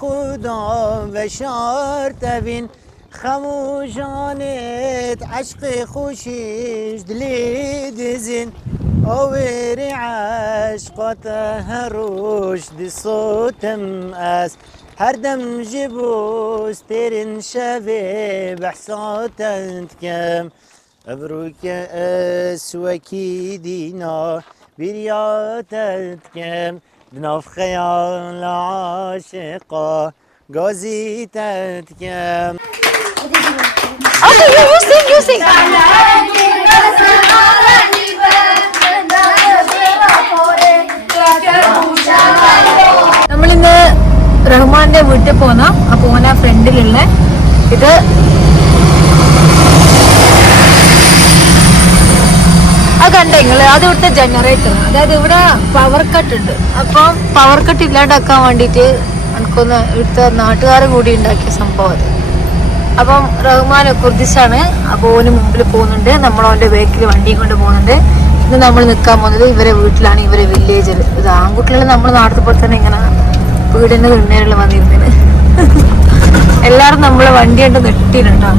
خدا و شارتبین خموشانت عشق خوشیش دلی دزین آوری عشقات هروش دی صوتم از هر دم جبوس ترین شوی بحثاتند کم ابروک اسوکی دینا بیریاتند کم بناف خیال عاشقا گازی تدکم. Okay, you sing. നമ്മളിന്ന് റഹ്മാന്റെ വീട്ടിൽ പോന്ന അപ്പൊ ഓന ഫ്രണ്ടിലുള്ള ഇത് അത് കണ്ട നിങ്ങള് അത് ഇവിടുത്തെ ജനറേറ്റർ, അതായത് ഇവിടെ പവർ കട്ട് ഉണ്ട്. അപ്പം പവർ കട്ട് ഇല്ലാണ്ടാക്കാൻ വേണ്ടിയിട്ട് എനിക്കൊന്ന് ഇവിടുത്തെ നാട്ടുകാർ കൂടി ഉണ്ടാക്കിയ സംഭവം അത്. അപ്പം റഹ്മാൻ കുർദിഷാണ്, അപ്പോൾ ഓന് മുമ്പിൽ പോകുന്നുണ്ട്, നമ്മൾ അവൻ്റെ ബാക്കിൽ വണ്ടിയും കൊണ്ട് പോകുന്നുണ്ട്. ഇന്ന് നമ്മൾ നിൽക്കാൻ പോകുന്നത് ഇവരെ വീട്ടിലാണ്, ഇവരെ വില്ലേജിൽ. ഇത് ആൺകുട്ടികൾ നമ്മൾ നാട്ടിൽ പോലെ തന്നെ ഇങ്ങനെ വീടിൻ്റെ തിണ്ണേലുള്ള വന്നിരുന്നതിന് എല്ലാവരും നമ്മളെ വണ്ടി കൊണ്ട് നെട്ടിയിട്ടുണ്ടോ.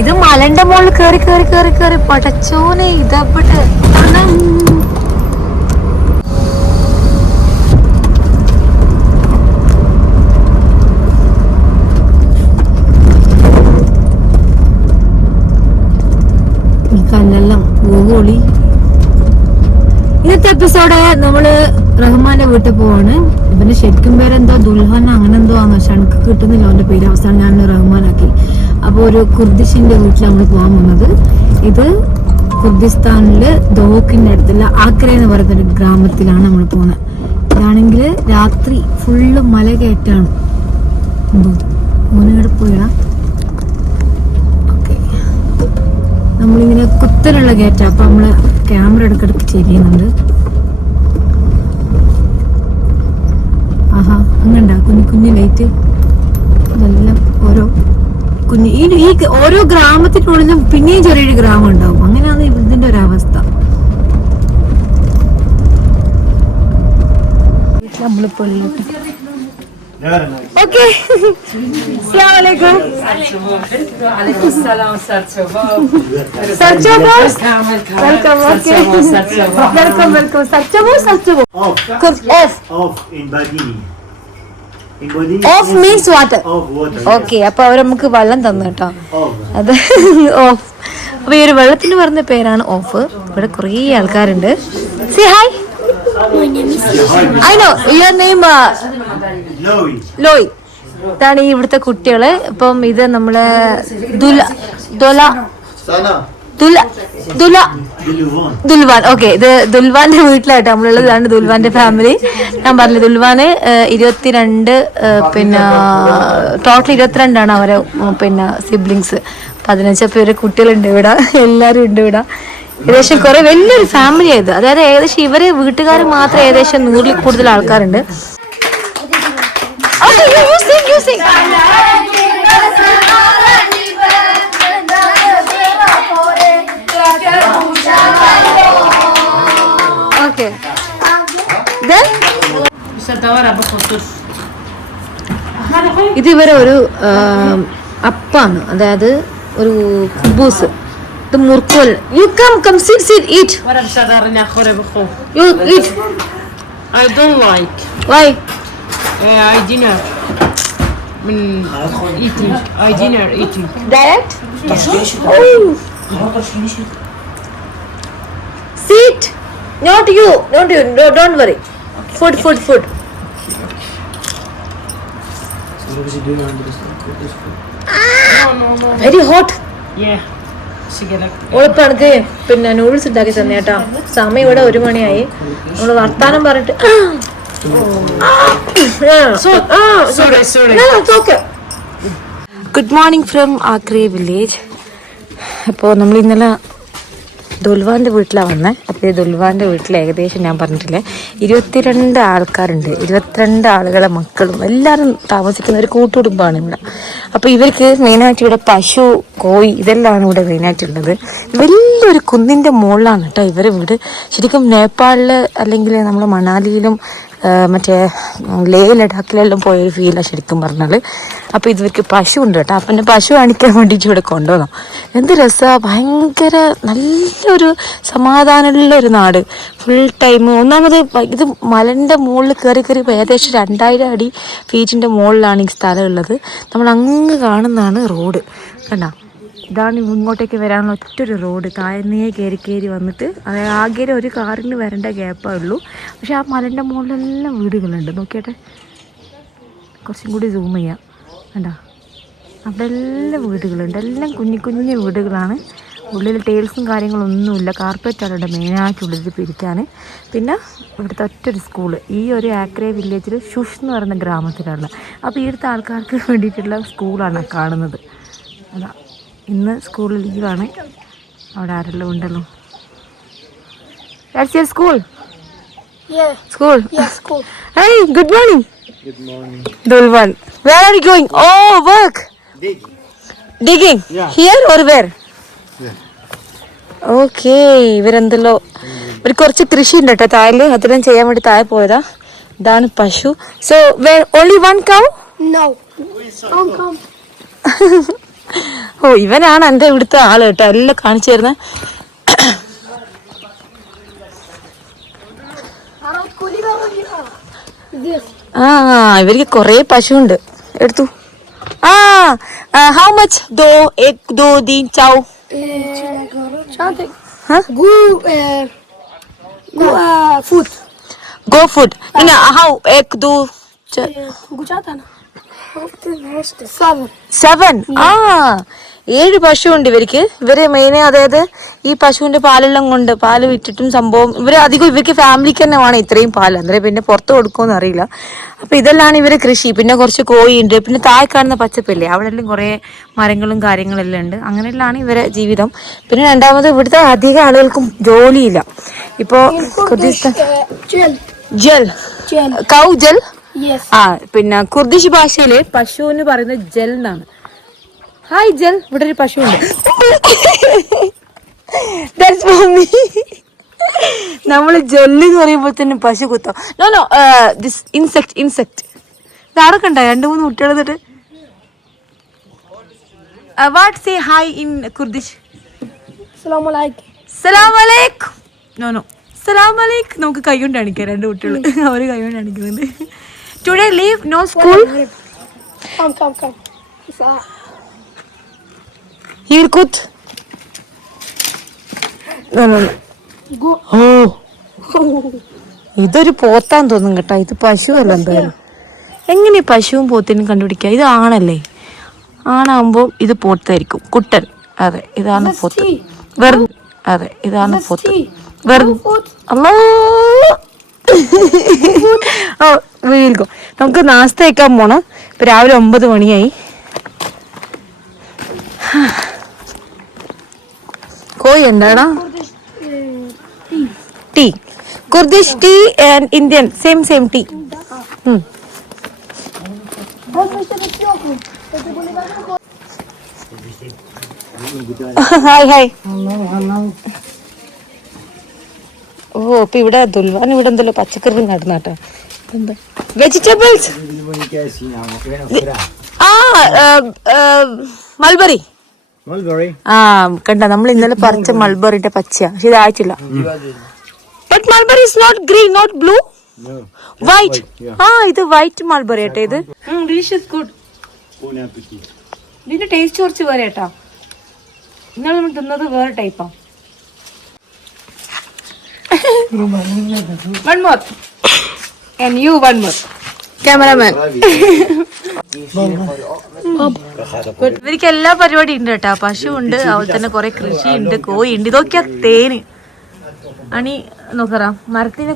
ഇത് മലന്റെ മുകളിൽ കേറി കേറി കേറി കേറി പടച്ചോനെ ഇതപ്പെട്ട് കല്ലെല്ലാം ഓളി. ഇന്നത്തെ എപ്പിസോഡ് നമ്മള് റഹ്മാന്റെ വീട്ടിൽ പോവാണ്. ഇവന്റെ ശരിക്കും പേരെന്തോ ദുൽഹൻ അങ്ങനെ എന്തോ ആണോ, പക്ഷെ എനിക്ക് കിട്ടുന്നില്ല അവന്റെ പേര്. അവസാനം ഞാൻ റഹ്മാനാക്കി. അപ്പോൾ ഒരു കുർദിഷിന്റെ വീട്ടിൽ നമ്മൾ പോകാൻ പോകുന്നത്. ഇത് കുർദിസ്ഥാനില് ദോക്കിന്റെ അടുത്തുള്ള ആക്ര എന്ന് പറയുന്ന ഒരു ഗ്രാമത്തിലാണ് നമ്മൾ പോകുന്നത്. ഇതാണെങ്കിൽ രാത്രി ഫുള്ള് മല കയറ്റാണ്. മോനോടെ പോയാ ഓക്കെ. നമ്മളിങ്ങനെ കുത്തലുള്ള കയറ്റ, അപ്പൊ നമ്മള് ക്യാമറ ഇടക്കിടക്ക് ചെയ്യുന്നുണ്ട്. ആഹാ, അങ്ങണ്ട കുഞ്ഞു കുഞ്ഞു ലൈറ്റ് ഇതെല്ലാം ഓരോ കുഞ്ഞ് ഈ ഓരോ ഗ്രാമത്തിനുള്ളിലും പിന്നെയും ചെറിയൊരു ഗ്രാമം ഉണ്ടാവും. അങ്ങനെയാണ് ഇതിന്റെ ഒരവസ്ഥ. നമ്മളിപ്പോ okay. Of means water. Okay, അപ്പൊ അവർ നമുക്ക് വെള്ളം തന്നു കേട്ടോ. അത് ഓഫ്. അപ്പൊ ഈ ഒരു വെള്ളത്തിന് പറഞ്ഞ പേരാണ് ഓഫ്. ഇവിടെ കുറേ ആൾക്കാരുണ്ട്. Say hi. I know your name Loy. ഇതാണ് ഈ ഇവിടുത്തെ കുട്ടികള്. ഇപ്പം ഇത് നമ്മളെ ദുൽവാൻ. ഓക്കെ, ഇത് ദുൽവാന്റെ വീട്ടിലായിട്ട് നമ്മളുള്ളത്. ഇതാണ് ദുൽവാന്റെ ഫാമിലി. ഞാൻ പറഞ്ഞു ദുൽവാന് 22 പിന്നെ ടോട്ടൽ 22 അവരെ പിന്നെ സിബ്ലിങ്സ്. 15 പേര് കുട്ടികളുണ്ട് ഇവിടെ, എല്ലാരും ഉണ്ട് ഇവിടെ. ഏകദേശം കുറെ വലിയൊരു ഫാമിലി ആയത്. അതായത് ഏകദേശം ഇവര് വീട്ടുകാർ മാത്രം ഏകദേശം 100-ൽ കൂടുതൽ ആൾക്കാരുണ്ട്. ഇത് ഇവരെ ഒരു അപ്പാണ്, അതായത് ഒരു കുബൂസ്. ഇത് മുർക്കോൽ. You come sit eat. You eat. I don't like. Why? I dinner. Eating. Diet? Oh. Sit. Not you. Don't worry. Food. Very hot. Yeah. ഓളിപ്പോ എനിക്ക് പിന്നെ നൂഡിൽസ് ഉണ്ടാക്കി തന്നെ കേട്ടോ. സമയം ഇവിടെ 1 മണിയായി. നമ്മള് വർത്താനം പറഞ്ഞിട്ട് ഗുഡ് മോർണിംഗ് ഫ്രം ആക്രേ വില്ലേജ്. അപ്പോൾ നമ്മൾ ഇന്നലെ ദുൽവാന്റെ വീട്ടിലാണ് വന്നത്. അപ്പോൾ ഈ ദുൽവാന്റെ വീട്ടിൽ ഏകദേശം ഞാൻ പറഞ്ഞിട്ടില്ലേ 22 ആൾക്കാരുണ്ട്. 22 ആളുകളെ മക്കളും എല്ലാവരും താമസിക്കുന്ന ഒരു കൂട്ടുകുടുംബമാണ് ഇവിടെ. അപ്പോൾ ഇവർക്ക് മെയിനായിട്ട് ഇവിടെ പശു, കോഴി ഇതെല്ലാമാണ് ഇവിടെ മെയിനായിട്ടുള്ളത്. വലിയൊരു കുന്നിൻ്റെ മുകളിലാണ് കേട്ടോ ഇവരെ വീട്. ശരിക്കും നേപ്പാളിൽ അല്ലെങ്കിൽ നമ്മൾ മണാലിയിലും മറ്റേ ലേ ലഡാക്കിലെല്ലാം പോയൊരു ഫീലാണ് ശരിക്കും പറഞ്ഞാൽ. അപ്പോൾ ഇവർക്ക് പശു ഉണ്ട് കേട്ടോ. അപ്പം പശു കാണിക്കാൻ വേണ്ടിയിട്ട് ഇവിടെ കൊണ്ടുവന്നു. എന്ത് രസമാണ്, ഭയങ്കര നല്ലൊരു സമാധാനമുള്ളൊരു നാട്. ഫുൾ ടൈം ഒന്നാമത് ഇത് മലൻ്റെ മുകളിൽ കയറി ഏകദേശം 2000 അടി ഫീറ്റിൻ്റെ മുകളിലാണ് ഈ സ്ഥലം ഉള്ളത്. നമ്മൾ അങ്ങ് കാണുന്നതാണ് റോഡ്. കണ്ടോ, ഇതാണ് ഇങ്ങോട്ടേക്ക് വരാനുള്ള ഒറ്റൊരു റോഡ്. താഴ്ന്നേ കയറി വന്നിട്ട് ആകെ ഒരു കാറിന് വരേണ്ട ഗ്യാപ്പേ ഉള്ളൂ. പക്ഷെ ആ മലൻ്റെ മുകളിലെല്ലാം വീടുകളുണ്ട്. നോക്കിയാട്ടെ, കുറച്ചും കൂടി സൂം ചെയ്യാം. കണ്ടോ, അവിടെ എല്ലാം വീടുകളുണ്ട്. എല്ലാം കുഞ്ഞു വീടുകളാണ്. ഉള്ളിൽ ടൈൽസും കാര്യങ്ങളൊന്നുമില്ല. കാർപ്പറ്റാണ് ഇവിടെ മെയിനായിട്ടുള്ളത് പിരിക്കാൻ. പിന്നെ ഇവിടുത്തെ ഒറ്റൊരു സ്കൂള് ഈ ഒരു ആക്രേ വില്ലേജിൽ ഷുഷ് എന്ന് പറയുന്ന ഗ്രാമത്തിലാണ്. അപ്പോൾ ഇവിടുത്തെ ആൾക്കാർക്ക് വേണ്ടിയിട്ടുള്ള സ്കൂളാണ് കാണുന്നത്. അതാ, ഇന്ന് സ്കൂൾ ലീവാണ്. അവിടെ ആരെല്ലാം ഉണ്ടല്ലോ. That's your school? Yeah. School? Yeah, school. Hey, good morning. Good morning. Dulwan. Where are you going? Oh, work. Digging? Yeah. Here or where? Yeah. Okay. ഇവരെന്തല്ലോ ഒരു കുറച്ച് കൃഷി ഉണ്ട് കേട്ടോ താഴെ. അതെല്ലാം ചെയ്യാൻ വേണ്ടി താഴെ പോയതാ. ഇതാണ് പശു. So, where only one cow? No. Come. ഓ, ഇവനാണ് എൻ്റെ ഇവിടുത്തെ ആള് കേട്ടോ, എല്ലാം കാണിച്ചു തരുന്നത്. ആ, ഇവർക്ക് കുറേ പശുണ്ട്. എടുത്തു. ആ, ഹൗ മച്ച് ദോ എക് ദോ ദീൻ ചൗ? Food. Go food. How ek do? 7. ആ, 7 പശു ഉണ്ട് ഇവർക്ക്. ഇവര് മെയിന് അതായത് ഈ പശുവിന്റെ പാലെല്ലാം കൊണ്ട് പാല് വിറ്റിട്ടും സംഭവം അധികം ഇവർക്ക് ഫാമിലിക്ക് തന്നെ വേണം ഇത്രയും പാല്. അന്നേരം പിന്നെ പുറത്ത് കൊടുക്കുമെന്ന് അറിയില്ല. അപ്പൊ ഇതെല്ലാം ഇവരെ കൃഷി. പിന്നെ കുറച്ച് കോഴിയുണ്ട്. പിന്നെ താഴെ കാണുന്ന പച്ചപ്പില്ലേ, അവിടെ എല്ലാം കുറെ മരങ്ങളും കാര്യങ്ങളെല്ലാം ഉണ്ട്. അങ്ങനെയെല്ലാം ഇവരെ ജീവിതം. പിന്നെ രണ്ടാമത് ഇവിടുത്തെ അധികം ആളുകൾക്കും ജോലിയില്ല. ഇപ്പോ ജൽ കൗ ജൽ. ആ, പിന്നെ കുർദിഷ് ഭാഷയില് പശുവിന് പറയുന്നത് ജൽ എന്നാണ്. ഹായ് ജൽ, ഇവിടെ ഒരു പശു ഉണ്ട്. നമ്മള് ജെല്ല് എന്ന് പറയുമ്പോ തന്നെ പശു കുത്തോ. നോ ദിസ് ഇൻസെക്ട് ഇതാടെ കണ്ട 2-3 കുട്ടികൾ എന്നിട്ട്. What say hi in Kurdish? സലാമലൈക്കും. നോ സലാമലൈക്കും നമുക്ക് കൈ കൊണ്ട് കാണിക്കാം. 2 കുട്ടികൾ അവര് കൈ കൊണ്ട് കാണിക്കുന്നുണ്ട്. Today leave, no school. Come. Irkut. Go. ഓ, ഇതൊരു പോത്താന്ന് തോന്നും കേട്ടോ. ഇത് പശുവല്ല എന്തായാലും. എങ്ങനെ പശുവും പോത്തിനും കണ്ടുപിടിക്കുക? ഇത് ആണല്ലേ? ആണാകുമ്പോൾ ഇത് പോത്തായിരിക്കും. കുട്ടൻ. അതെ, ഇതാണ് പോത്ത്. അതെ, ഇതാണ് പോത്ത്. അല്ലോ, ഓ, വീൽക്കും. നമുക്ക് നാസ്ത കഴിക്കാൻ പോണം. ഇപ്പൊ രാവിലെ 9 മണിയായി. കോഴി എന്താടാ? Tea. Kurdish tea and Indian same tea. Hi. ഓ, ഇപ്പൊ ഇവിടെ ദുൽവാൻ ഇവിടെ എന്തല്ലോ പച്ചക്കറി നടന്നാട്ടെ. വെജിറ്റബിൾസ്. മൾബറി. ആ, കണ്ട, നമ്മൾ ഇന്നലെ പറിച്ച മൾബറിന്റെ പച്ചയാ. പക്ഷെ ഇതായിട്ടില്ല. But mulberry is not green, not blue, white. ആ, ഇത് വൈറ്റ് മൾബറി ആട്ടെ. ഇത് ഡിലിഷ്യസ് ഗുഡ്. ഇതിന്റെ ടേസ്റ്റ് കുറച്ച് വേറെ കേട്ടോ. ഇന്നലെ നമ്മൾ തിന്നത് വേറെ ടൈപ്പാ. One more. And you one more. Cameraman. ഇവർക്ക് എല്ലാ പരിപാടിയും ഉണ്ട് കേട്ടോ. പശു ഉണ്ട്, അതുപോലെ തന്നെ കുറെ കൃഷിയുണ്ട്, കോഴിയുണ്ട്. ഇതൊക്കെയാ തേന്. അണി നോക്കറാം, മരത്തിന്റെ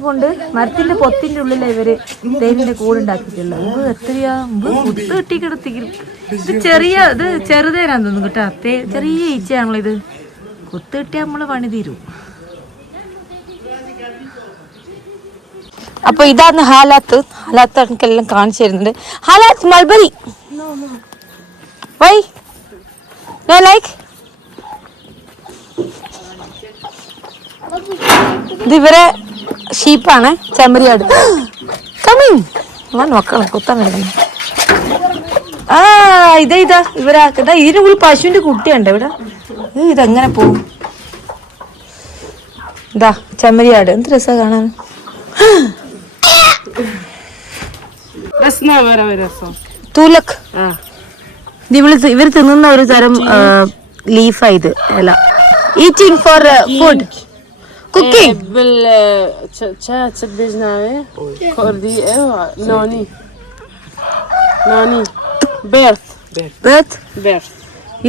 പൊത്തിന്റെ ഉള്ളിൽ ഇവര് തേനിന്റെ കൂടുണ്ടാക്കിയിട്ടുള്ളത്. ഇത് എത്രയാ കുത്ത് കിട്ടി കിടത്തിക്കും. ഇത് ചെറുതേനാന്ന് തോന്നുന്നു കേട്ടോ. ചെറിയ ഈച്ചയാണല്ലോ ഇത്. കുത്ത് കിട്ടിയാൽ നമ്മള് പണി തീരും. അപ്പൊ ഇതാണ് ഹാലാത്ത് എനിക്കെല്ലാം കാണിച്ചു തരുന്നുണ്ട്. ഹാലാത്ത് മൾബറി. Why no like? ഇത് ഇവരെ ഷീപ്പാണ് ചെമ്മരിയാട്. കമ്മിങ് ഞാൻ നോക്കണം കുത്താൻ വരുന്നു. ആ ഇതാ ഇവരാ ഇതിനുള്ളിൽ പശുവിന്റെ കുട്ടിയുണ്ട് ഇവിടെ. ഇതെങ്ങനെ പോവും? ഇതാ ചെമ്മരിയാട് എന്ത് രസാ കാണാൻ. തൂലക് ഇവർ തിന്നുന്ന ഒരു തരം ലീഫാ ഇത് ഇല. Eating for food cooking.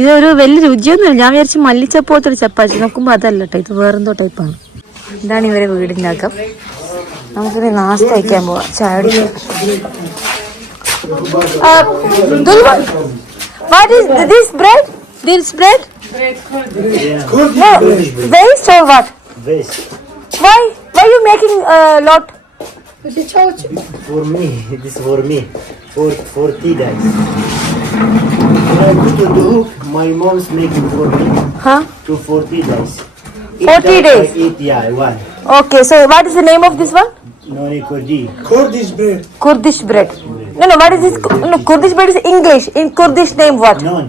ഇതൊരു വലിയ രുചിയൊന്നുമില്ല. ഞാൻ വിചാരിച്ചു മല്ലിച്ചപ്പോലത്തെ ഒരു ചപ്പാത്തി, നോക്കുമ്പോ അതല്ല കേട്ടോ, ഇത് വേറെന്തോ ടൈപ്പാണ്. ഇതാണ് ഇവരെ വീടിന്റെ അകം. നമുക്കിനി നാസ്ത കഴിക്കാൻ പോവാം, ചായ കുടിക്കാം. What is this bread? This bread? No, waste or what? Waste. Why you making a lot? For me, this for me. For 40 days. When I go to Duhok, my mom's making for me Huh? to 40 days. 40 days? I eat, yeah, one. Okay, so what is the name of this one? Noni Kurdi. Kurdish bread. Kurdish bread. No, what is this? No, Kurdish bread is English. In Kurdish name what? Non.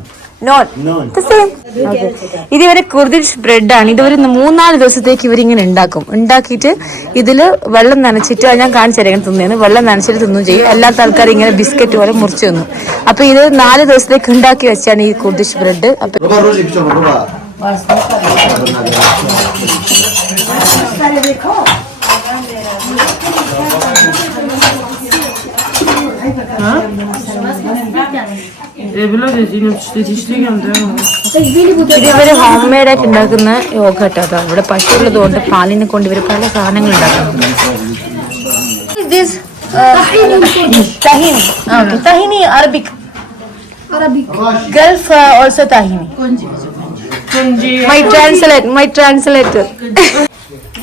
Not. Non. The same. Okay. ഇത് ഇവരെ Kurdish ബ്രെഡാണ്. ഇതൊരു 3-4 ദിവസത്തേക്ക് ഇവരിങ്ങനെ ഉണ്ടാക്കിയിട്ട് ഇതില് വെള്ളം നനച്ചിട്ട്, ഞാൻ കാണിച്ചു തരാം എങ്ങനെ തിന്നു. വെള്ളം നനച്ചിട്ട് തിന്നു ചെയ്യും. എല്ലാത്ത ആൾക്കാരും ഇങ്ങനെ ബിസ്ക്കറ്റ് പോലെ മുറിച്ച് തിന്നു. അപ്പൊ ഇത് 4 ദിവസത്തേക്ക് ഉണ്ടാക്കി വെച്ചാണ് ഈ കുർദിഷ് ബ്രെഡ്. അപ്പൊ ഇത് ഇവര് ഹോം മെയ്ഡ് ആയിട്ട് ഉണ്ടാക്കുന്ന യോഗട്ടോ. ഇവിടെ പശു ഉള്ളത് കൊണ്ട് പാലിനെ കൊണ്ട് ഇവര് പല സാധനങ്ങൾ ഉണ്ടാക്കുന്നുണ്ട്. തഹീനി Arabic, Gulf also തഹീനി. My translator.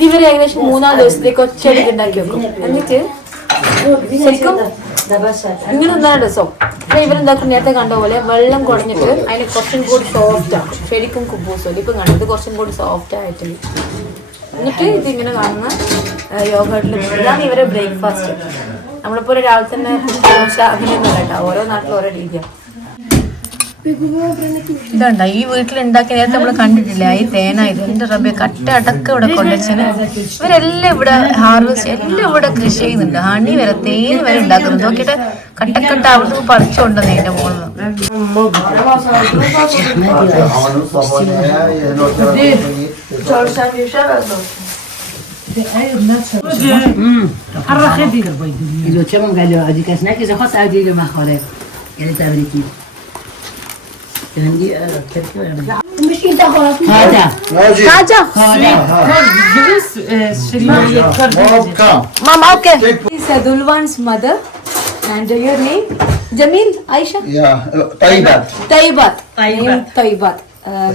ഇവര് ഏകദേശം 3-4 ദിവസത്തേക്ക് ഒച്ചയടിക്ക് ഉണ്ടാക്കി വെക്കും. എന്നിട്ട് ശരിക്കും ഇങ്ങനെ ഒന്നാണ് രസം. ഇവരെന്താക്കും നേരത്തെ കണ്ട പോലെ വെള്ളം കുടഞ്ഞിട്ട് അതിന് കുറച്ചും കൂടി സോഫ്റ്റ് ആണ്. ശരിക്കും കുബൂസ് ഇപ്പം കാണും, ഇത് കുറച്ചും കൂടി സോഫ്റ്റ് ആയിട്ട്. എന്നിട്ട് ഇതിങ്ങനെ കാണുന്ന യോഗട്ടിൽ ഇതാണ് ഇവരെ ബ്രേക്ക്ഫാസ്റ്റ്. നമ്മളിപ്പോൾ രാവിലെ തന്നെ ദോശ അങ്ങനെയൊന്നും കേട്ടോ, ഓരോ നാട്ടിലും ഓരോ രീതിയാണ്. ഇതുണ്ട ഈ വീട്ടിൽ ഉണ്ടാക്കി നേരത്തെ നമ്മൾ കണ്ടിട്ടില്ല. ഈ തേന ഇത് എന്റെ റബ്ബെ കട്ട അടക്കം ഇവിടെ കൊണ്ടുവച്ചന്. ഇവരെല്ലാം ഇവിടെ ഹാർവെസ്റ്റ് എല്ലാം ഇവിടെ കൃഷി ചെയ്യുന്നുണ്ട്. ഹണി വരെ തേന് വരെ ഉണ്ടാക്കുന്നുണ്ട്. നോക്കിയിട്ട് കട്ടക്കട്ട അവിടുന്ന് പറിച്ചുകൊണ്ടെന്ന് എന്റെ മോളിൽ. Mom, okay. This is Dulwan's mother. And your name? Jamil? Aisha? Yeah, Taibat. Taibat. Taibat.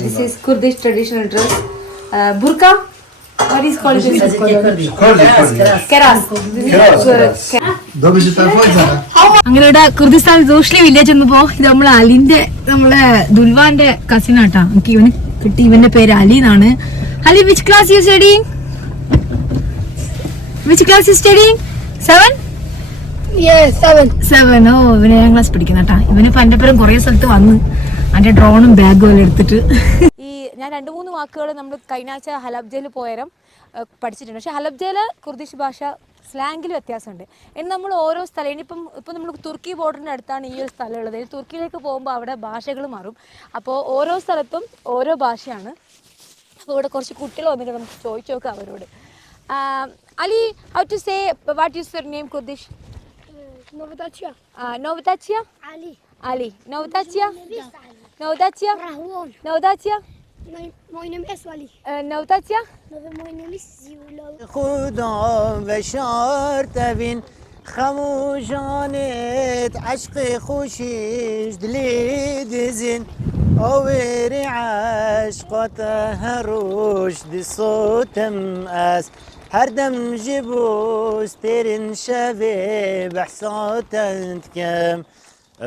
This is Kurdish traditional dress. Burqa? What is called this? Keras. അങ്ങനെ ഇവിടെ കുർദിസ്ഥാൻ ദോഷ്ലി വില്ലേജ് എന്നപ്പോ ഇത് നമ്മളെ നമ്മളെ ദുൽവാന്റെ കസിൻ ആട്ടാ. എനിക്ക് ഇവന് കിട്ടി. ഇവന്റെ പേര് അലി എന്നാണ്. Ali, which class U studying? Which class U studying? 7? Yes, 7. ഓ, ഇവന് 7ാം ക്ലാസ് പഠിക്കുന്ന കേട്ടാ. ഇവനിപ്പോ എന്റെ പേരും കുറെ സ്ഥലത്ത് വന്ന് അതിന്റെ ഡ്രോണും ബാഗും എല്ലാം എടുത്തിട്ട്. ഈ ഞാൻ 2-3 വാക്കുകൾ നമ്മൾ കഴിഞ്ഞ ആഴ്ച ഹലബ്ജയിൽ പോയരം പഠിച്ചിട്ടുണ്ട്. പക്ഷെ ഹലബ്ജയില് കുർദിഷ് ഭാഷ സ്ലാങ്ങിൽ വ്യത്യാസമുണ്ട്. ഇനി നമ്മൾ ഓരോ സ്ഥലം ഇപ്പം നമ്മൾ തുർക്കി ബോർഡറിൻ്റെ അടുത്താണ് ഈ ഒരു സ്ഥലം ഉള്ളത്. തുർക്കിയിലേക്ക് പോകുമ്പോൾ അവിടെ ഭാഷകൾ മാറും. അപ്പോൾ ഓരോ സ്ഥലത്തും ഓരോ ഭാഷയാണ്. അപ്പോൾ ഇവിടെ കുറച്ച് കുട്ടികൾ വന്നിട്ട് നമുക്ക് ചോദിച്ചു നോക്കാം അവരോട്. Ali, how to say what is your name Kurdish? Novatacia. Novatacia? Ali. Ali. Novatacia? Novatacia? Novatacia? My name is Ali. Novatacia? My name is Zula. خدام و شارتبین خموشانت عشق خوشیش دلی دزین آوری عشقات هروش دی صوتم از هر دم جبوس ترین شبه بحثاتت کم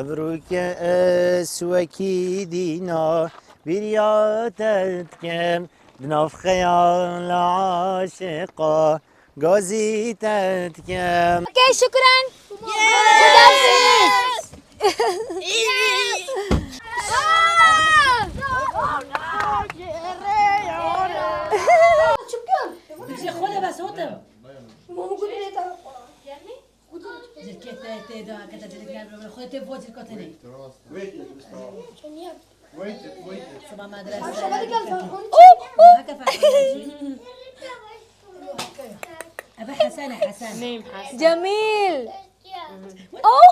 ابروک اسوکی دینا بیریاتت کم بناف خیال عاشقا جوزي تتكلم. Okay, شكرا. Name Hassan. جميل. Oh.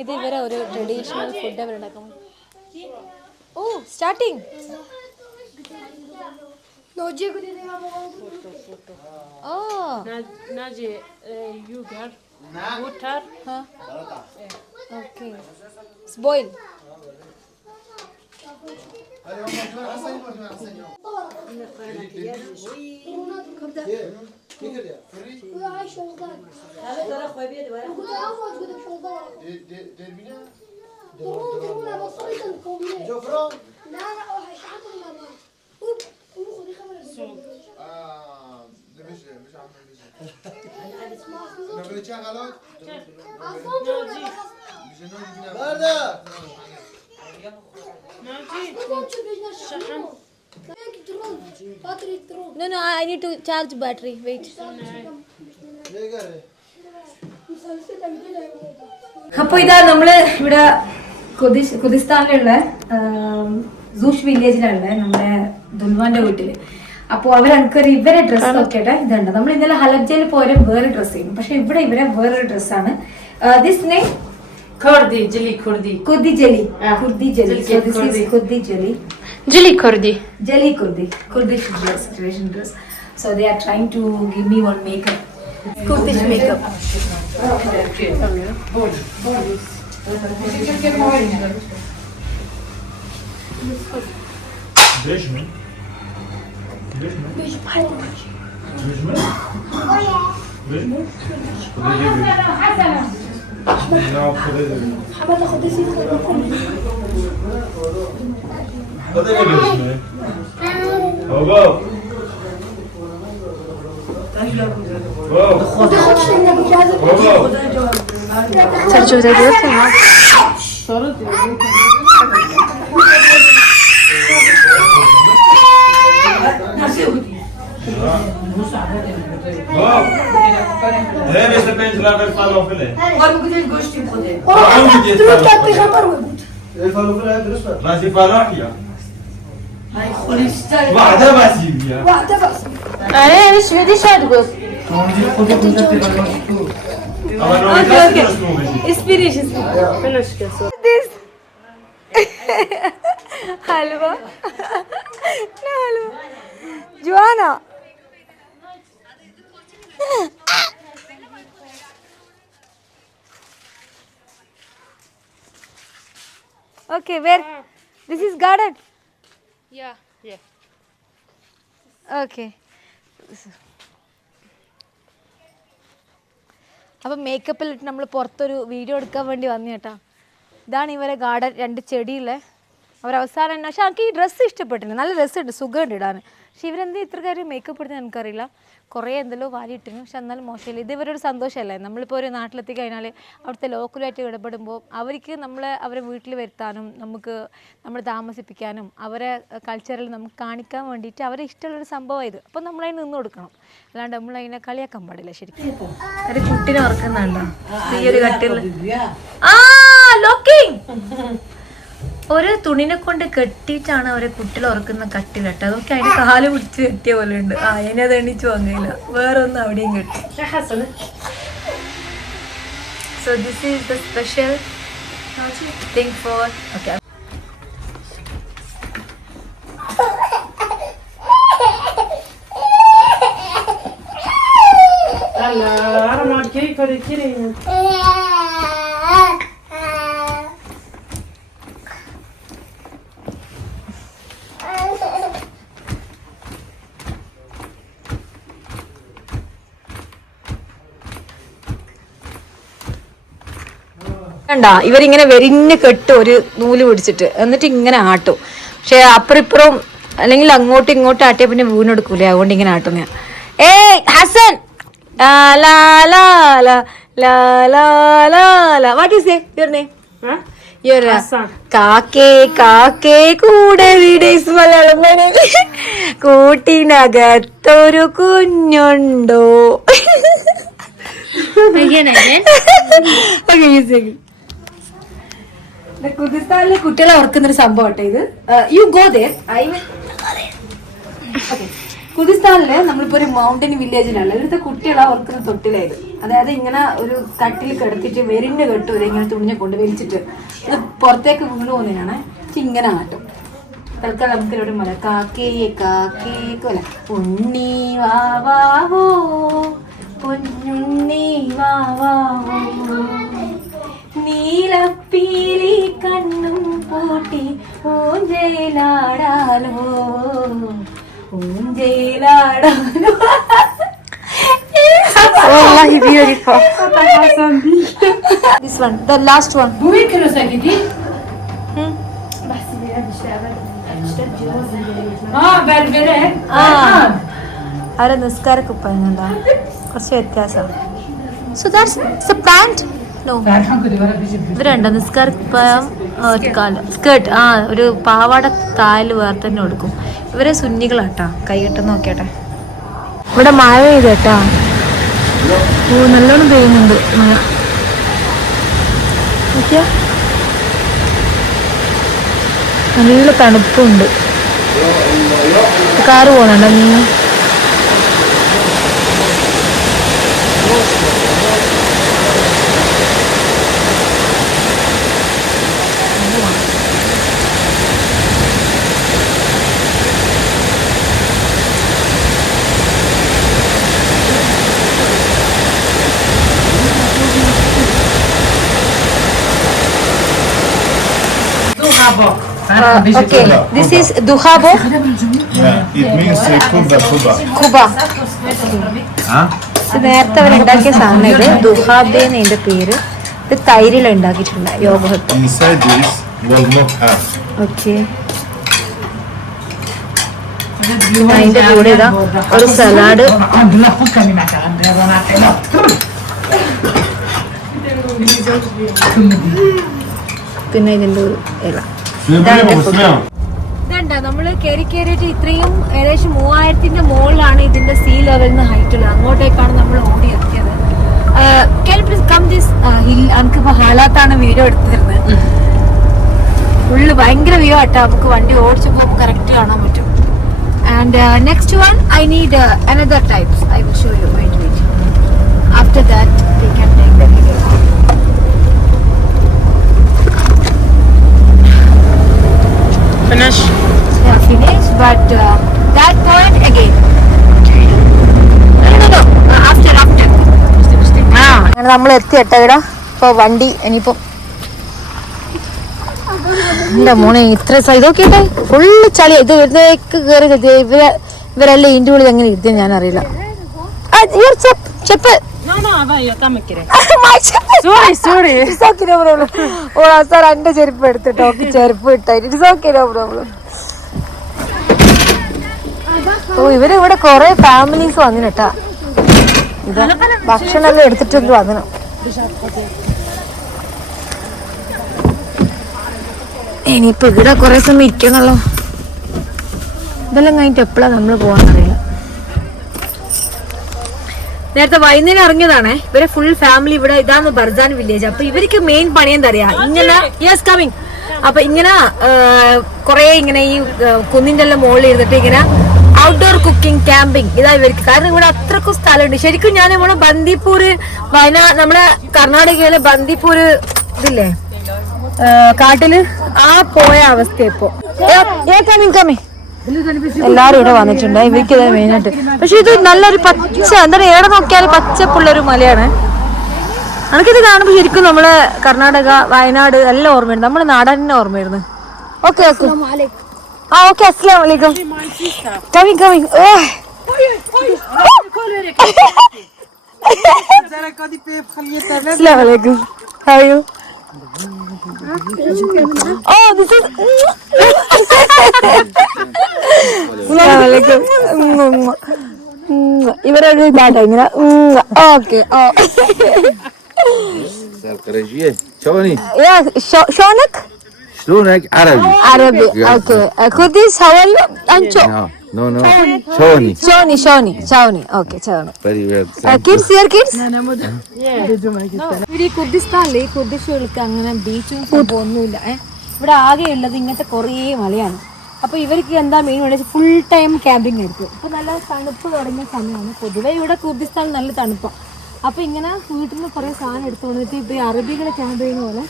ഇത് ഇവരെ ഒരു ട്രഡീഷണൽ ഫുഡ് അവരുണ്ടാക്കും. Oh starting. Oh Naji, yogurt, water. Okay boil. No, I need to charge battery. Wait. അപ്പോൾ ഇതാ നമ്മള് ഇവിടെ കുദിസ്ഥാനിലുള്ള സൂഷ് വില്ലേജിലുള്ള നമ്മുടെ ദുൽവാന്റെ വീട്ടില്. അപ്പോൾ അവരനക്കൊരു ഇവരെ ഡ്രസ്സ് നോക്കിയിട്ട് ഇതുണ്ട്. നമ്മൾ ഇന്നലെ ഹലബ്ജയിൽ പോയ വേറെ ഡ്രസ്സ് ചെയ്യുന്നു, പക്ഷെ ഇവിടെ ഇവരെ വേറൊരു ഡ്രസ്സാണ്. This name Kurdi, Jili Kurdi. Kurdi Jeli. Kurdi Jeli. So this is Kurdi Jeli. Jili Kurdi. Jeli Kurdi. Kurdish dress, traditional dress. So they are trying to give me one makeup. Kurdish makeup. Bejme. ليه مثل بين لا بيصلوا فيه راسي فلاحية واحدة بس يبيا أنا مش بدي شادقه. Okay. Inspiration. Finish كسر. This. Halwa. No halwa. Joanna. Okay, where? This is garden. Yeah. Okay. അപ്പം മേക്കപ്പിലിട്ട് നമ്മൾ പുറത്തൊരു video എടുക്കാൻ വേണ്ടി വന്നു കേട്ടോ. ഇതാണ് ഇവരെ garden, 2 ചെടിയുള്ള. അവരവസാനം തന്നെ, പക്ഷെ എനിക്ക് ഈ ഡ്രസ്സ് ഇഷ്ടപ്പെട്ടില്ല, നല്ല രസമുണ്ട്, സുഖമുണ്ട് ഇടാൻ. പക്ഷെ ഇവരെന്താ ഇത്ര കാര്യം മേക്കപ്പ് ഇടുന്നത് എനിക്കറിയില്ല. കുറേ എന്തെല്ലോ വാരിയിട്ടിന്, പക്ഷെ എന്നാലും മോശമില്ല. ഇത് ഇവരൊരു സന്തോഷമല്ലേ, നമ്മളിപ്പോൾ ഒരു നാട്ടിലെത്തി കഴിഞ്ഞാൽ അവിടുത്തെ ലോക്കലായിട്ട് ഇടപെടുമ്പോൾ അവർക്ക് അവരെ വീട്ടിൽ വരുത്താനും നമുക്ക് നമ്മൾ താമസിപ്പിക്കാനും അവരെ കൾച്ചറിൽ നമുക്ക് കാണിക്കാൻ വേണ്ടിയിട്ട് അവരെ ഇഷ്ടമുള്ളൊരു സംഭവം ഇത്. അപ്പോൾ നമ്മളതിന് നിന്ന് കൊടുക്കണം, അല്ലാണ്ട് നമ്മളതിനെ കളിയാക്കാൻ പാടില്ല. ശരിക്കും ഒരു കുട്ടീനെ ഓർക്കുന്നുണ്ടോ ഈ ഒരു കട്ടിൽ? ഒരു തുണിനെ കൊണ്ട് കെട്ടിയിട്ടാണ് അവരെ കുട്ടികൾ ഉറക്കുന്ന കട്ടിൽ കേട്ടോ. അതൊക്കെ അതിന് കാല് പിടിച്ച് കെട്ടിയ പോലെ ഉണ്ട്. അതിനെ അത് എണീച്ച് വാങ്ങില്ല, വേറെ ഒന്നും അവിടെയും കെട്ടി. So this is the special thing for. Okay, കണ്ടാ ഇവരിങ്ങനെ വെരിഞ്ഞ് കെട്ടും ഒരു നൂല് പിടിച്ചിട്ട് എന്നിട്ട് ഇങ്ങനെ ആട്ടും. പക്ഷെ അപ്പുറം ഇപ്പുറം അല്ലെങ്കിൽ അങ്ങോട്ടും ഇങ്ങോട്ടും ആട്ടിയ പിന്നെ വീണെടുക്കൂലേ, അതുകൊണ്ട് ഇങ്ങനെ ആട്ടുന്ന. ഏയ് Hassan, what is your name? കാക്കേ കാക്കേ കൂടെ മലയാളം കൂട്ടിനകത്തൊരു കുഞ്ഞുണ്ടോ. കുതിസ്ഥാനിലെ കുട്ടികളെ ഓർക്കുന്നൊരു സംഭവം ഇത്. You go there. കുതിസ്ഥാനില് നമ്മളിപ്പോ ഒരു മൗണ്ടൻ വില്ലേജിലാണ്. ഇവിടുത്തെ കുട്ടികളെ ഓർക്കുന്ന തൊട്ടിലായത്. അതായത് ഇങ്ങനെ ഒരു കട്ടിൽ കിടത്തിട്ട് വെരിഞ്ഞ് കെട്ടും ഇങ്ങനെ തുണിഞ്ഞ കൊണ്ട് വലിച്ചിട്ട് ഇത് പുറത്തേക്ക് വീണ് പോകുന്നതിനാണ്. ഇങ്ങനെ ആട്ടും. തൽക്കാലം നമുക്ക് ഇവിടെ മല കാക്കേ കാക്കേ കൊല ഉണ്ണി വാവാവോ പൊന്നുണ്ണി വാവാവോ നീലപ്പീലി കണ്ണും പൂട്ടി ഊഞ്ചേലാടാലോ ഊഞ്ചേലാടാലോ. Wallahi beautiful. This one, the last one. അവരെ നിസ്കാരക്കുപ്പായുണ്ടോ കുറച്ച് വ്യത്യാസം. So that's the pant. No. ഇവരുണ്ടോ നിസ്കാരക്കുപ്പായം സ്കേർട്ട് ഒരു പാവാട താല് വേറെ തന്നെ കൊടുക്കും. ഇവരെ സുന്നികളാട്ടാ. കൈ കെട്ടുന്ന നോക്കിയാട്ടെ. ഇവിടെ മഴ പെയ്തേട്ടാ. നല്ലോണം പെയ്യുന്നുണ്ട് മഴ. നോക്കിയാ നല്ല തണുപ്പുണ്ട്. കാറ് പോണുണ്ടോ നീ? Okay, this is Duhabo. Yeah, it means Kuba. ഇത് നേരത്തെ അവരുണ്ടാക്കിയ സാധനം. ഇത് ദുഹാബെ എന്നതിന്റെ പേര്. ഇത് തൈരിൽ ഉണ്ടാക്കിയിട്ടുണ്ട് yoghurt. Inside this walnut half. Okay. അതിന്റെ കൂടെ ഇതാ ഒരു സലാഡ്, പിന്നെ ഇതിന്റെ ഒരു ഇല. ഇതണ്ട നമ്മള് കയറിയിട്ട് ഇത്രയും ഏകദേശം 3000-ന്റെ മുകളിലാണ് ഇതിന്റെ സീ ലെവലിന് ഹൈറ്റ് ഉള്ളത്. അങ്ങോട്ടേക്കാണ് നമ്മൾ ഓടി എത്തിയത്. എനിക്കിപ്പോ ഹാലാത്താണ് വീഡിയോ എടുത്തിരുന്നത്. ഫുള്ള് ഭയങ്കര വ്യൂ ആട്ടോ. നമുക്ക് വണ്ടി ഓടിച്ചപ്പോ കറക്റ്റ് കാണാൻ പറ്റും. And next one I need another types. I will show you. Wait. After that we can take the video. Finish. Yeah, finish, but that point again. No. After. അങ്ങനെ നമ്മൾ എത്തിയിട്ട ഇവിടെ. ഇപ്പൊ വണ്ടി ഇനിയിപ്പോ എന്റെ മോനെ ഇത്ര ഇതൊക്കെ ഫുള്ള് ചളി. ഇത് ഇവിടേക്ക് കയറി ഇവരെല്ലാം ഇതിന്റെ ഉള്ളിൽ എങ്ങനെ ഇരുത്തി ഞാൻ അറിയില്ല. ചെപ്പ് സാർ എന്റെ ചെരുപ്പ് എടുത്തിട്ടോ. ചെരുപ്പ് ഇട്ടായിട്ട് ഇവര് ഇവിടെ കൊറേ ഫാമിലീസ് വന്നിട്ടാ. ഇത് ഭക്ഷണം എല്ലാം എടുത്തിട്ടൊന്നും വന്നു. ഇനിയിപ്പൊ ഇവിടെ കൊറേ സമയം ഇരിക്കണല്ലോ. ഇതെല്ലാം കഴിഞ്ഞിട്ട് എപ്പോഴാ നമ്മള് പോവാന്നറിയില്ല. നേരത്തെ വൈകുന്നേരം ഇറങ്ങിയതാണേ. ഇവരെ ഫുൾ ഫാമിലി ഇവിടെ. ഇതാണ് ബർസാൻ വില്ലേജ്. അപ്പൊ ഇവർക്ക് മെയിൻ പണി എന്താ അറിയാ, ഇങ്ങനെ യെസ് കമ്മിങ്. അപ്പൊ ഇങ്ങനെ കൊറേ ഇങ്ങനെ ഈ കുന്നിന്റെ എല്ലാം മുകളിൽ ഇരുന്നിട്ട് ഇങ്ങനെ ഔട്ട്ഡോർ കുക്കിംഗ് ക്യാമ്പിങ് ഇതാ ഇവർക്ക്. കാരണം ഇവിടെ അത്രക്കും സ്ഥലമുണ്ട്. ശരിക്കും ഞാൻ നമ്മളെ ബന്ദിപ്പൂര് വയനാട് നമ്മുടെ കർണാടകയിലെ ബന്ദിപ്പൂര് ഇതില്ലേ കാട്ടില് പോയ അവസ്ഥ ഇപ്പൊ. എല്ലാരും ഇവിടെ വന്നിട്ടുണ്ട്. ഇവർക്ക് ഇതാണ് മെയിനായിട്ട്. പക്ഷെ ഇത് നല്ലൊരു പച്ച എന്താ പറയുക, എവിടെ നോക്കിയാലും പച്ചപ്പുള്ളൊരു മലയാണ്. എനിക്കിത് കാണുമ്പോൾ ശരിക്കും നമ്മള് കർണാടക വയനാട് എല്ലാം ഓർമ്മയുണ്ട്. നമ്മുടെ നാടന്നെ ഓർമ്മയായിരുന്നു. ഓക്കെ ഓക്കെ അസ്സലാമു അലൈക്കും. കമ്മിങ് അസ്സലാമു അലൈക്കും. How are you? Oh, this is. ഇവരൊരു ഇതാട്ടോ ഇങ്ങനെ. Okay. الخارجية شلوني؟ شلونك؟ شلونك؟ عربي عربي. اوكي. كرديش how are you? انشو. No شلوني؟ شلوني. اوكي شلوني. Very well. Kids here kids? ഇവിടെ ഈ കുർദിസ്ഥാനില് ഈ കുർദിഷുകൾക്ക് അങ്ങനെ ബീച്ചും സംഭവമൊന്നുമില്ല. ഇവിടെ ആകെ ഉള്ളത് ഇങ്ങനത്തെ കുറേ മലയാണ്. അപ്പൊ ഇവർക്ക് എന്താ മെയിൻ വേണ്ടത് ഫുൾ ടൈം ക്യാമ്പിംഗ് ആയിരിക്കും. ഇപ്പൊ നല്ല തണുപ്പ് തുടങ്ങിയ സമയമാണ്. പൊതുവെ ഇവിടെ കുർദിസ്ഥാൻ നല്ല തണുപ്പാണ്. അപ്പൊ ഇങ്ങനെ വീട്ടിൽ നിന്ന് കുറെ സാധനം എടുത്തു വന്നിട്ട് ഇപ്പൊ അറബികളെ ക്യാമ്പ് ചെയ്യുന്ന പോലെ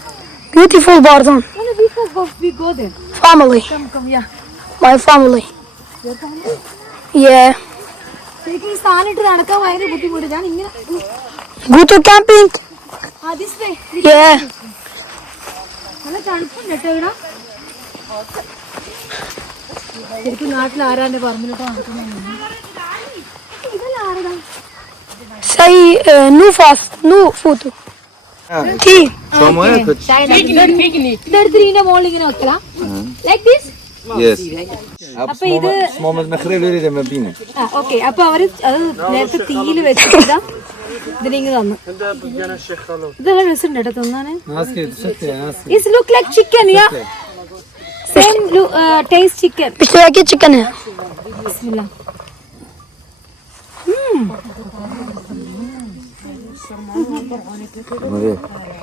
Beautiful Barzan. we go there. Family. Come, yeah. My family. Yeah. ശരിക്കും ഈ സാധനം ഇട്ട് നടക്കാൻ ഭയങ്കര ബുദ്ധിമുട്ട്. ഞാൻ ഇങ്ങനെ Go to camping. this way. Yeah. നല്ല തണുപ്പുണ്ട് കേട്ടോ ഇവിടെ. ശരിക്കും നാട്ടിൽ ആരാണ്ട് പറമ്പിലോട്ട് നടക്കുന്നത്. ഇതെല്ലാം ആരടാ? Say no fast, no photo. Tea. شلون ഇതെടുത്തിട്ട് മോളിൽ ഇങ്ങനെ വെക്കലാ ലൈക്ക് ദിസ്. Yes. അപ്പൊ ഇത് اسمه مخرب لي لما بينا. ഓക്കെ. അപ്പൊ അവര് അത് നേരത്തെ തീയിൽ വെച്ചിട്ട് ഇതിനിങ്ങ് തന്നു. ഇതെല്ലാം രസമുണ്ട് കേട്ടോ തിന്നാന്. It look like chicken, yeah. Same taste chicken. Bismillah chicken है. Bismillah.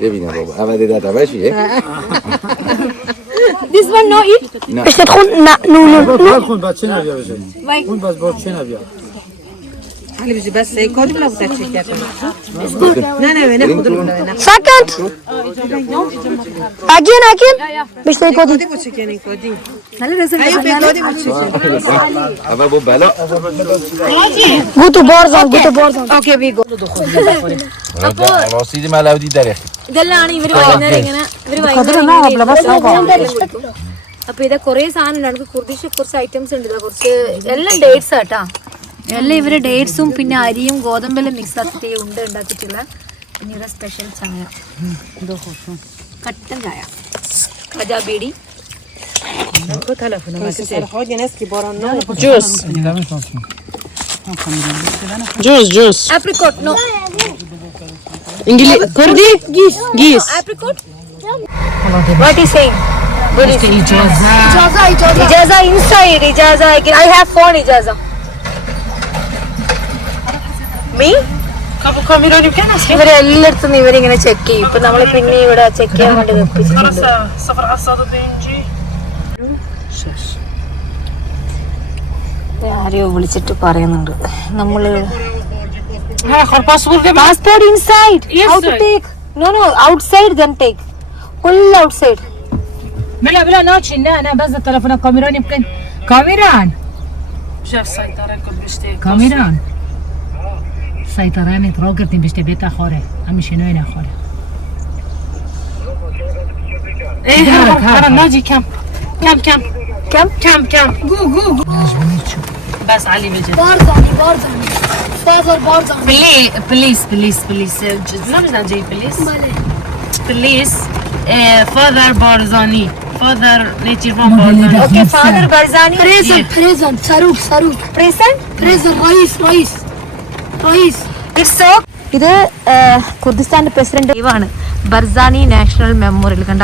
يبينا بابا أما إذا تباشي إيه؟ This one no eat. بس تدخل no. Why? Second. Again. بس تدخل. നല്ല രസമുണ്ട്. أما بابا لا. Go to Barzan. Okay, we go. رصيدي ما لاودي دارك. ഇതെല്ലാം ഇവര് വൈകുന്നേരം ഇങ്ങനെ അപ്പൊ ഇത് കുറെ സാധനം ഉണ്ട്. കുർദിഷ് കുറച്ച് ഐറ്റംസ് ഉണ്ട്. കുറച്ച് എല്ലാം ഡേറ്റ്സ് ആട്ടാ. എല്ലാം ഇവര് ഡേറ്റ്സും പിന്നെ അരിയും ഗോതമ്പെല്ലാം മിക്സ് ആക്കിട്ട് ഉണ്ട് ഉണ്ടാക്കിയിട്ടുള്ള പിന്നെ ഇവിടെ സ്പെഷ്യൽ ചായ, കട്ടൻ ചായ, ഖജാ beedi, Juice. apricot. No, English. Kurdi? Geese. apricot. What is saying? What is Ijaza. Ijaza inside. Ijaza. I have phone Ijaza. Me? Kamerayı kan aslında. ഇവരെ എല്ലായിടത്തും ഇവരിങ്ങനെ ചെക്ക് ചെയ്യും. ഇപ്പൊ നമ്മള് പിന്നെ ഇവിടെ ചെക്ക് ചെയ്യാൻ വേണ്ടി വെപ്പിച്ചിട്ടുണ്ട്. Sıfır asadı deyince. ആരെയോ വിളിച്ചിട്ട് പറയുന്നുണ്ട് നമ്മള് Ha, pasport de passport inside. Yes, How to sir. take? No, outside then take. Full outside. بلا ناتشي انا بس التليفون كاميران يمكن كاميران شاف سيطرة كنت بشتي كاميران سيطرة تروقرتين بشتي بيت اخوري عمي شنو هنا اخوري ايه هذا ناجي كم جو بس علي بيجي Barzan. Father Barzan. بليز ما نزل جاي بليز فادر بارزاني فادر نيتشر فان بارزاني Okay, father Barzani. Present. Saruk. Present. Rais. It's so. ഇത് കുർദിസ്ഥാന്റെ president ആണ് ബർസാനി national memorial. കണ്ട.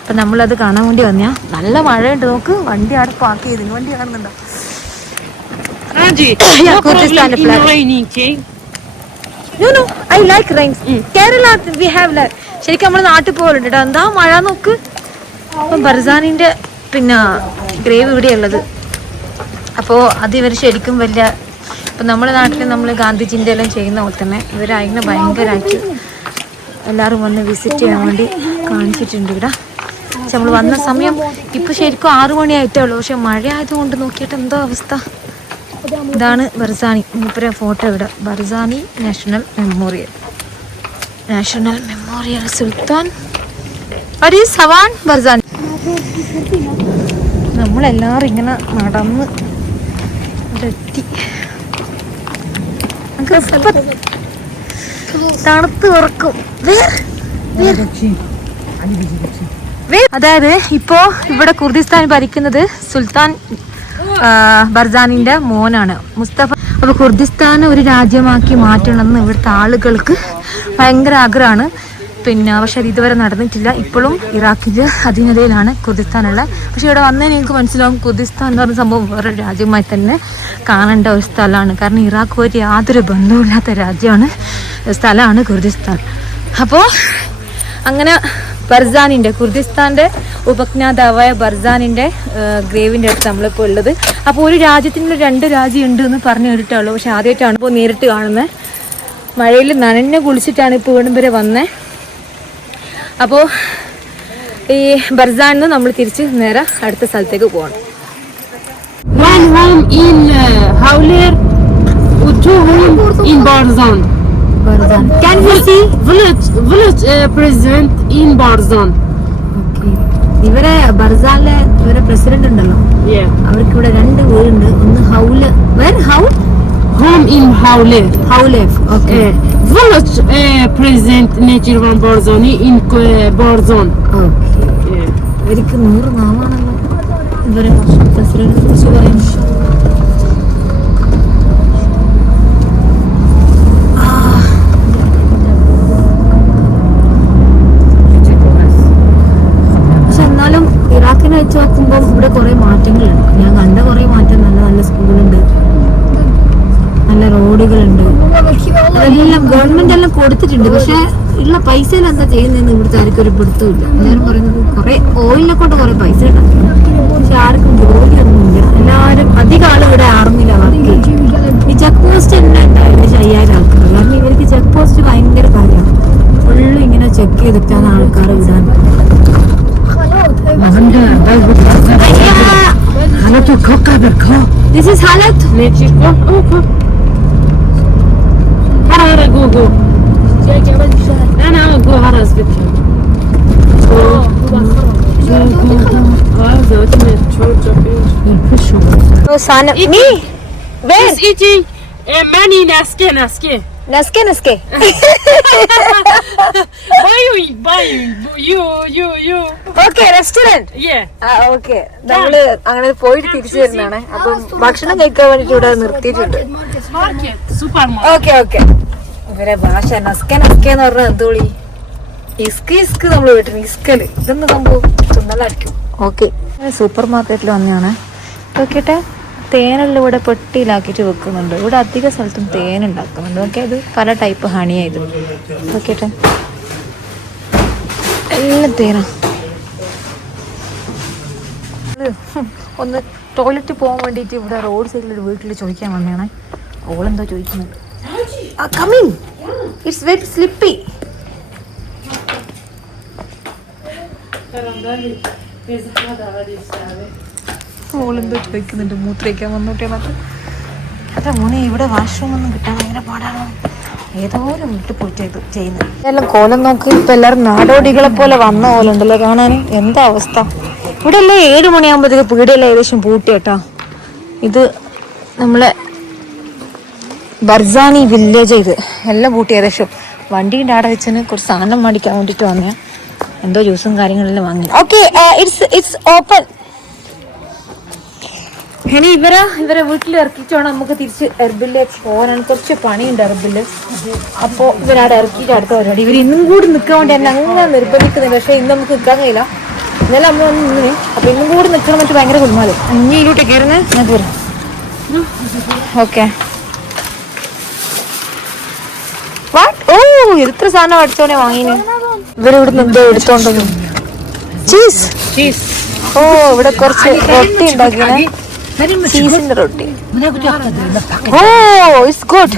അപ്പൊ നമ്മളത് കാണാൻ വേണ്ടി വന്നയാ. നല്ല മഴയുണ്ട്. നോക്ക് വണ്ടി അവിടെ പാർക്ക് ചെയ്ത്. വണ്ടി കാണുന്നുണ്ടോ? ناجي കുർദിസ്ഥാന്റെ flag. No, I like rains. Kerala we have like. ശരിക്കും നമ്മള് നാട്ടിൽ പോകലുണ്ട് കേട്ടോ. എന്താ മഴ നോക്ക്. അപ്പം ബർസാനിന്റെ പിന്നെ ഗ്രേവ് ഇവിടെയുള്ളത്. അപ്പോൾ അത് ഇവർ ശരിക്കും വലിയ ഇപ്പം നമ്മുടെ നാട്ടിൽ നമ്മൾ ഗാന്ധിജിൻ്റെ എല്ലാം ചെയ്യുന്ന പോലെ തന്നെ ഇവരതിനെ ഭയങ്കരമായിട്ട് എല്ലാവരും വന്ന് വിസിറ്റ് ചെയ്യാൻ വേണ്ടി കാണിച്ചിട്ടുണ്ട് ഇവിടെ. പക്ഷെ നമ്മൾ വന്ന സമയം ഇപ്പം ശരിക്കും 6 മണിയായിട്ടേ ഉള്ളൂ. പക്ഷെ മഴ ആയതുകൊണ്ട് നോക്കിയിട്ട് എന്തോ അവസ്ഥ. ഇതാണ് ബർസാനി. മൂപ്പര ഫോട്ടോ ഇവിടെ. ബർസാനി നാഷണൽ മെമ്മോറിയൽ സുൽത്താൻ സവാൻ ബർസാനി. നമ്മളെല്ലാവരും ഇങ്ങനെ നടന്ന് എത്തി. തണുത്ത് ഉറക്കും. അതായത് ഇപ്പോ ഇവിടെ കുർദിസ്ഥാൻ ഭരിക്കുന്നത് സുൽത്താൻ ബർസാനിന്റെ മോനാണ് മുസ്തഫ. അപ്പൊ കുർദിസ്ഥാൻ ഒരു രാജ്യമാക്കി മാറ്റണമെന്ന് ഇവിടുത്തെ ആളുകൾക്ക് ഭയങ്കര ആഗ്രഹമാണ്. പിന്നെ പക്ഷെ അത് ഇതുവരെ നടന്നിട്ടില്ല. ഇപ്പോഴും ഇറാഖില് അധീനതയിലാണ് കുർദിസ്ഥാനുള്ളത്. പക്ഷെ ഇവിടെ വന്നതിന് എനിക്ക് മനസ്സിലാവും കുർദിസ്ഥാൻ എന്ന് പറയുന്ന സംഭവം വേറൊരു രാജ്യമായി തന്നെ കാണേണ്ട ഒരു സ്ഥലമാണ്. കാരണം ഇറാഖുമായിട്ട് യാതൊരു ബന്ധവുമില്ലാത്ത സ്ഥലമാണ് കുർദിസ്ഥാൻ. അപ്പോൾ അങ്ങനെ ബർസാനിന്റെ കുർദിസ്ഥാന്റെ ഉപജ്ഞാതാവായ ബർസാനിന്റെ ഗ്രേവിന്റെ അടുത്ത് നമ്മളിപ്പോൾ ഉള്ളത്. അപ്പോൾ ഒരു രാജ്യത്തിന് 2 രാജ്യം ഉണ്ട് എന്ന് പറഞ്ഞു കേട്ടിട്ടുള്ളൂ. പക്ഷെ ആദ്യമായിട്ടാണ് ഇപ്പോൾ നേരിട്ട് കാണുന്നത്. മഴയിൽ നനഞ്ഞ് കുളിച്ചിട്ടാണ് ഇപ്പോൾ വീണ്ടും വരെ വന്നത്. അപ്പോൾ ഈ ബർസാനിൽ നിന്ന് നമ്മൾ തിരിച്ച് നേരെ അടുത്ത സ്ഥലത്തേക്ക് പോകണം. One home in Hawler, 2 home in Barzan. Barzan. Can you see? Village president in Barzan. ഇവരെ ബർസാനിലെ ഇവരെ പ്രസിഡന്റ് ഉണ്ടല്ലോ, Yeah. അവർക്ക് ഇവിടെ 2 വീടുണ്ട്. ഒന്ന് Home in Hawler. ഹൗലേഫ്. Okay. Village president Necirvan Barzani in Barzan. ഇവർക്ക് 100 നാമാണല്ലോ ഇവരെ പ്രസിഡന്റിനെ കുറിച്ച് പറയുന്നത്. പക്ഷെ എന്നാലും ഇറാഖിനെ വെച്ച് നോക്കുമ്പോൾ ഇവിടെ കുറെ മാറ്റങ്ങളുണ്ട്. ഞാൻ കണ്ട കുറെ മാറ്റം. നല്ല നല്ല സ്കൂളുണ്ട്, നല്ല റോഡുകളുണ്ട്. അതെല്ലാം ഗവൺമെന്റ് എല്ലാം കൊടുത്തിട്ടുണ്ട്. പക്ഷെ ഉള്ള പൈസയിൽ എന്താ ചെയ്യുന്നതെന്ന് ഇവിടുത്തെ ആർക്കും ഒരു പിടുത്തമില്ല. എല്ലാവരും പറയുന്നത് കുറെ ഓയിലിനെ കൊണ്ട് കുറെ പൈസ ഉണ്ടാക്കി, പക്ഷെ ആർക്കും ജോലിയൊന്നുമില്ല. എല്ലാവരും അധികം ആളും ഇവിടെ ആർമിയിലാണ് വർക്ക് ചെയ്യുന്നത്. ഈ ചെക്ക് പോസ്റ്റ് തന്നെ ഉണ്ടാവില്ല 5000 ആൾക്കാർ. കാരണം ഇവർക്ക് ചെക്ക് പോസ്റ്റ് ഭയങ്കര കാര്യമാണ്. ഫുള്ള് ഇങ്ങനെ ചെക്ക് ചെയ്തിട്ടാണ് ആൾക്കാർ വിടാൻ. This is Halat. Necirvan. Harara go. أنا go هرس بتكلم. Me? When? Is eating many naske. Naske. Buy you. Okay, restaurant. Yeah. Okay. നമ്മള് അങ്ങനെ പോയിട്ട് തിരിച്ചു വരുന്നതാണ്. അപ്പം ഭക്ഷണം കഴിക്കാൻ വേണ്ടിട്ട് ഇവിടെ നിർത്തിയിട്ടുണ്ട്. Market. Supermarket. ഓക്കെ. ഇവരെ ഭാഷ നസ്കെ എന്ന് പറഞ്ഞാൽ എന്തോളി ഇസ്ക് നമ്മൾ വീട്ടിൽ ഇസ്കല് ഇതെന്ന് സംഭവം തിന്നലായിരിക്കും. ഓക്കെ. സൂപ്പർ മാർക്കറ്റിൽ വന്നതാണ്. നോക്കിട്ടെ, തേനെല്ലാം ഇവിടെ പെട്ടിയിലാക്കിയിട്ട് വെക്കുന്നുണ്ട്. ഇവിടെ അധിക സ്ഥലത്തും തേൻ ഉണ്ടാക്കുന്നുണ്ട്. ഓക്കെ, അത് പല ടൈപ്പ് ഹണിയായത്. നോക്കിട്ടെ, എല്ലാം തേനാ. ഒന്ന് ടോയ്ലറ്റിൽ പോകാൻ വേണ്ടിയിട്ട് ഇവിടെ റോഡ് സൈഡിൽ ഒരു വീട്ടിൽ ചോദിക്കാൻ വന്നതാണ്. ഓളെന്തോ ചോദിക്കുന്നത്. Coming. It's very slippy. ഓളെന്തോ ചോദിക്കുന്നുണ്ട്. മൂത്രയ്ക്കാൻ വന്നോട്ടെന്നൊക്കെ. അതാ മോനെ, ഇവിടെ വാഷ്റൂം ഒന്നും കിട്ടാൻ ഭയങ്കര പാടാണ്. ഏതോ ഒരു വീട്ടിൽ പോയിട്ട് ഇത് ചെയ്യുന്നത്. എല്ലാം കോലം നോക്കി ഇപ്പൊ എല്ലാവരും നാടോടികളെ പോലെ വന്ന പോലെ ഉണ്ടല്ലോ കാണാൻ. എന്താ അവസ്ഥ? ഇവിടെ എല്ലാം 7 മണിയാകുമ്പോഴത്തേക്ക് പീടിയെല്ലാം ഏകദേശം പൂട്ടിയേട്ടാ. ഇത് നമ്മളെ ബർസാനി വില്ലേജ്. ഇത് എല്ലാം പൂട്ടി ഏകദേശം. വണ്ടീൻ്റെ ആടെ വെച്ചിന് കുറച്ച് സാധനം മേടിക്കാൻ വേണ്ടിയിട്ട് വന്ന. എന്തോ ജ്യൂസും കാര്യങ്ങളെല്ലാം വാങ്ങി. Okay, it's open. ഇനി ഇവരെ വീട്ടിൽ ഇറക്കിയിട്ട് വേണം നമുക്ക് തിരിച്ച് എർബിലേക്ക് പോകാനാണ്. കുറച്ച് പണിയുണ്ട് എർബില്. അപ്പോൾ ഇവരവിടെ ഇറക്കിയിട്ട് അടുത്ത പരിപാടി. ഇവർ ഇന്നും കൂടി നിൽക്കാൻ വേണ്ടി എന്നെ അങ്ങനെ നിർബന്ധിക്കുന്നില്ല. പക്ഷേ ഇന്ന് നമുക്ക് നിൽക്കാൻ കഴിയില്ല. ഇന്നലെ നമ്മൾ വന്ന് നിന്ന്. അപ്പോൾ ഇന്നും കൂടി നിൽക്കണം എന്നിട്ട് ഭയങ്കര കുടുംബാല്. ഇനി ഇതിലോട്ട് കയറുന്നത് ഞാൻ വരും. ഓക്കെ. ഓ, എത്ര സാധനം അടിച്ചോടെ വാങ്ങിന്. ഇവരിവിടുന്ന് എന്തോ എടുത്തോണ്ടെന്ന്. ചീസ്. ഓ, ഇവിടെ കുറച്ച് റൊട്ടി ഉണ്ടാക്കിനെ. ചീസിന്റെ റൊട്ടി. ഓ, ഇറ്റ്സ് ഗുഡ്.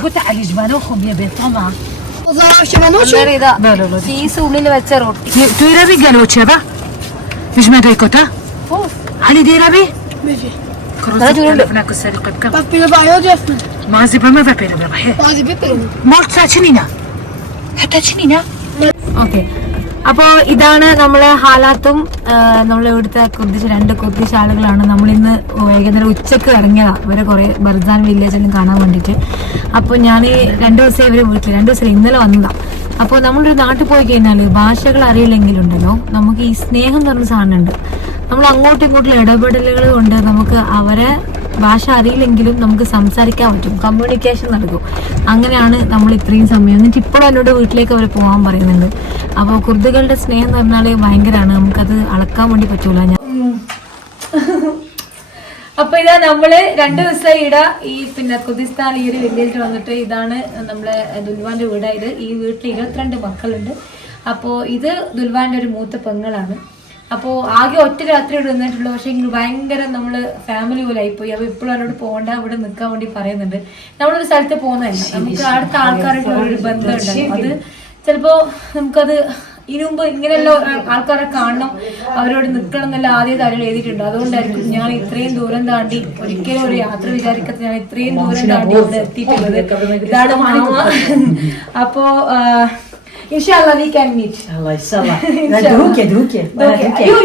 ഇതാ ചീസ് ഉള്ളിൽ വെച്ച റൊട്ടി. تيرابي قالوا تشابه مش ما دايكوتا علي ديرابي هناك السرقة بكم ما زبا ما بابيرا بابا مالت ساچنينا حتى چنينا. ഓക്കെ, അപ്പോൾ ഇതാണ് നമ്മളെ ഹാലാത്തും നമ്മളിവിടുത്തെ കുർദിഷ് 2 കുർദിഷ് ആളുകളാണ്. നമ്മളിന്ന് വൈകുന്നേരം ഉച്ചക്ക് ഇറങ്ങിയതാണ് ഇവരെ കുറേ ബർസാൻ വില്ലേജെല്ലാം കാണാൻ വേണ്ടിയിട്ട്. അപ്പോൾ ഞാൻ 2 ദിവസം ഇവരെ വീട്ടിൽ 2 ദിവസം ഇന്നലെ വന്നതാണ്. അപ്പോൾ നമ്മളൊരു നാട്ടിൽ പോയി കഴിഞ്ഞാൽ ഭാഷകൾ അറിയില്ലെങ്കിലുണ്ടല്ലോ നമുക്ക് ഈ സ്നേഹം എന്ന് പറഞ്ഞ സാധനമുണ്ട്. നമ്മൾ അങ്ങോട്ടും ഇങ്ങോട്ടും ഇടപെടലുകൾ കൊണ്ട് നമുക്ക് അവരെ ഭാഷ അറിയില്ലെങ്കിലും നമുക്ക് സംസാരിക്കാൻ പറ്റും, കമ്മ്യൂണിക്കേഷൻ നടക്കും. അങ്ങനെയാണ് നമ്മൾ ഇത്രയും സമയം. എന്നിട്ട് ഇപ്പോഴും എന്നോട് വീട്ടിലേക്ക് അവർ പോകാൻ പറയുന്നുണ്ട്. അപ്പോൾ കുർദുകളുടെ സ്നേഹം എന്ന് പറഞ്ഞാൽ ഭയങ്കരമാണ്, നമുക്കത് അളക്കാൻ വേണ്ടി പറ്റൂല. ഞാൻ അപ്പൊ ഇതാ നമ്മള് 2 ദിവസം ഇട ഈ പിന്നെ കുർദിസ്ഥാൻ ഈ ഒരു വില്ലേജിൽ വന്നിട്ട് ഇതാണ് നമ്മളെ ദുൽവാന്റെ വീടായത്. ഈ വീട്ടിൽ 22 മക്കളുണ്ട്. അപ്പോ ഇത് ദുൽവാന്റെ ഒരു മൂത്ത പെങ്ങളാണ്. അപ്പോ ആകെ ഒറ്റ രാത്രി ഇവിടെ നിന്നിട്ടുള്ളൂ. പക്ഷെ ഭയങ്കര നമ്മള് ഫാമിലി പോലെ ആയിപ്പോയി. അപ്പൊ ഇപ്പോഴും അവരോട് പോകണ്ട, ഇവിടെ നിൽക്കാൻ വേണ്ടി പറയുന്നുണ്ട്. നമ്മളൊരു സ്ഥലത്ത് പോകുന്നതല്ല, നമുക്ക് അടുത്ത ആൾക്കാരുടെ ഒരു ബന്ധം ഉണ്ടാവും. അത് ചിലപ്പോ നമുക്കത് ഇതിനു മുമ്പ് ഇങ്ങനെയുള്ള ആൾക്കാരെ കാണണം, അവരോട് നിൽക്കണം എന്നല്ല ആദ്യം കാര്യം എഴുതിയിട്ടുണ്ട്. അതുകൊണ്ടായിരിക്കും ഞാൻ ഇത്രയും ദൂരം താണ്ടി, ഒരിക്കലും ഒരു യാത്ര വിചാരിക്കാത്ത ഞാൻ ഇത്രയും ദൂരം താണ്ടി ഇവിടെ എത്തിയിട്ടുള്ളത്. ഇതാണ് മാമ. അപ്പോ Inshallah we can meet. Allah inshallah.